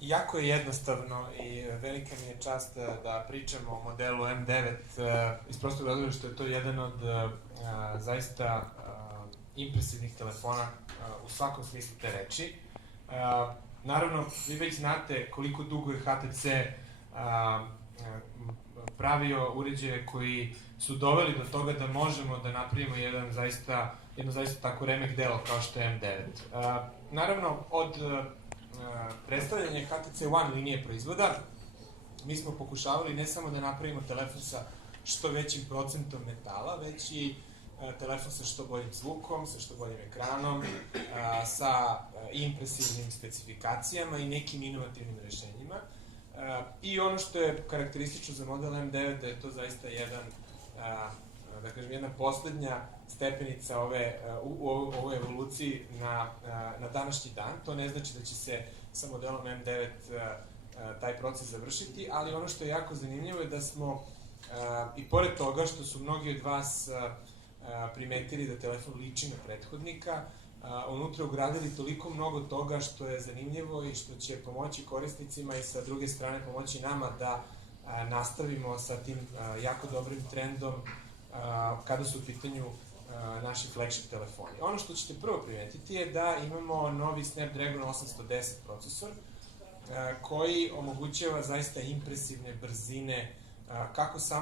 Jako je jednostavno i velika mi je čast da pričamo o modelu M9 iz prostog razloga što je to jedan od zaista impresivnih telefona u svakom smislu te reči. Naravno, vi već znate koliko dugo je HTC pravio uređaje koji su doveli do toga da možemo da napravimo jedno zaista tako remek delo kao što je M9. Naravno, od predstavljanje HTC One linije proizvoda, mi smo pokušavali ne samo da napravimo telefon sa što većim procentom metala, već i telefon sa što boljim zvukom, sa što boljim ekranom, sa impresivnim specifikacijama i nekim inovativnim rešenjima. I ono što je karakteristično za model M9 da je to zaista jedna poslednja stepenica u ovoj evoluciji na današnji dan. To ne znači da će se sa modelom M9 taj proces završiti, ali ono što je jako zanimljivo je da smo, i pored toga što su mnogi od vas primetili da telefon liči na prethodnika, unutra ugradili toliko mnogo toga što je zanimljivo i što će pomoći korisnicima i sa druge strane pomoći nama da nastavimo sa tim jako dobrim trendom kada su u pitanju naši flagship telefoni. Ono što ćete prvo primetiti je da imamo novi Snapdragon 810 procesor koji omogućava zaista impresivne brzine kako samo